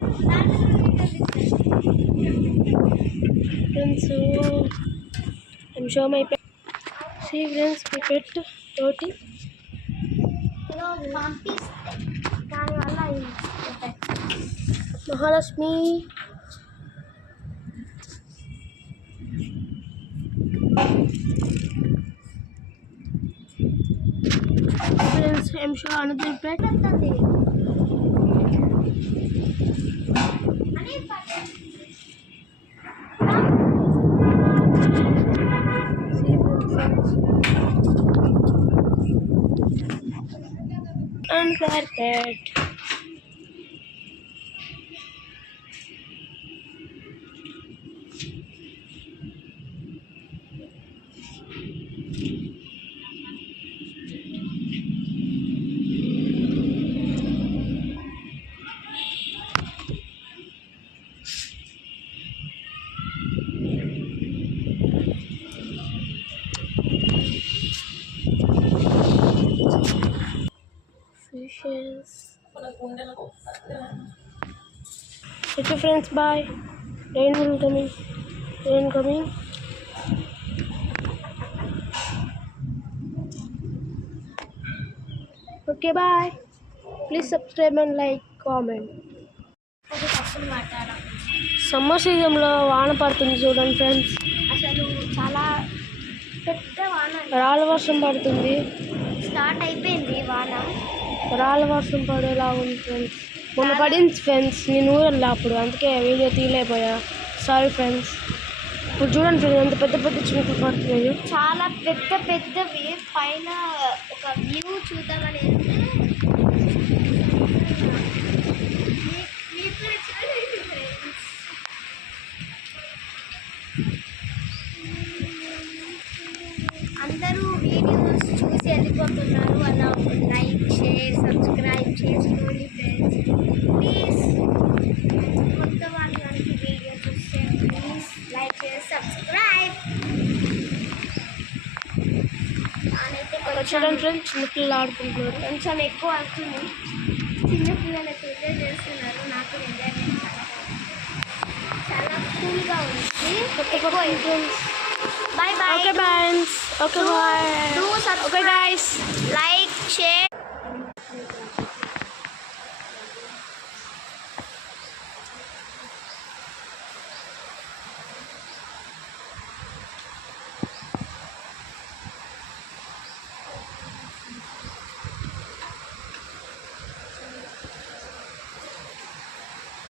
Friends, I'm sure my pet. See friends, my pet Toti. Mahalakshmi. Friends, I'm sure another pet. Another pet. Fishes. Okay friends, bye. Rain will coming. Rain coming. Okay, bye. Please subscribe and like, comment. Summer సీజన్లో వాన పడుతుంది చూడండి friends. అసలు చాలా పెద్ద వాన, రాళ్ళ వర్షం పడుతుంది. స్టార్ట్ అయిపోయింది వాన. రాళ్ళ వర్షం పడేలా ఉంది ఫ్రెండ్స్. మొన్న పడింది ఫ్రెండ్స్, నేను ఊరల్లా అప్పుడు, అందుకే వీడియో తీయలేకపోయా. Sorry friends. ఇప్పుడు చూడండి ఫ్రెండ్స్, ఎంత పెద్ద పెద్ద చినుకులు పడుతున్నాయి. చాలా పెద్ద పెద్దవి. పైన ఒక వ్యూ చూద్దామని అందరూ వీడియోస్ చూసి వెళ్ళిపోతున్నారు. అలా లైక్, షేర్, సబ్స్క్రైబ్ చేసుకోండి ఫ్రెండ్స్. ప్లీజ్ కొత్త వాళ్ళు మనకి వీడియో చూస్తే ప్లీజ్ లైక్, షేర్, సబ్స్క్రైబ్. చూడండి ఫ్రెండ్స్, చిన్నపిల్లలు ఆడుకుంటున్నారు. కొంచెం ఎక్కువ అవుతుంది. చిన్నపిల్లలకి ఎంజాయ్ చేస్తున్నారు. నాకు ఎంజాయ్ చాలా కూల్గా ఉంది. Bye bye. Okay, friends. Okay, bye. Do subscribe. Okay, guys. Like, share.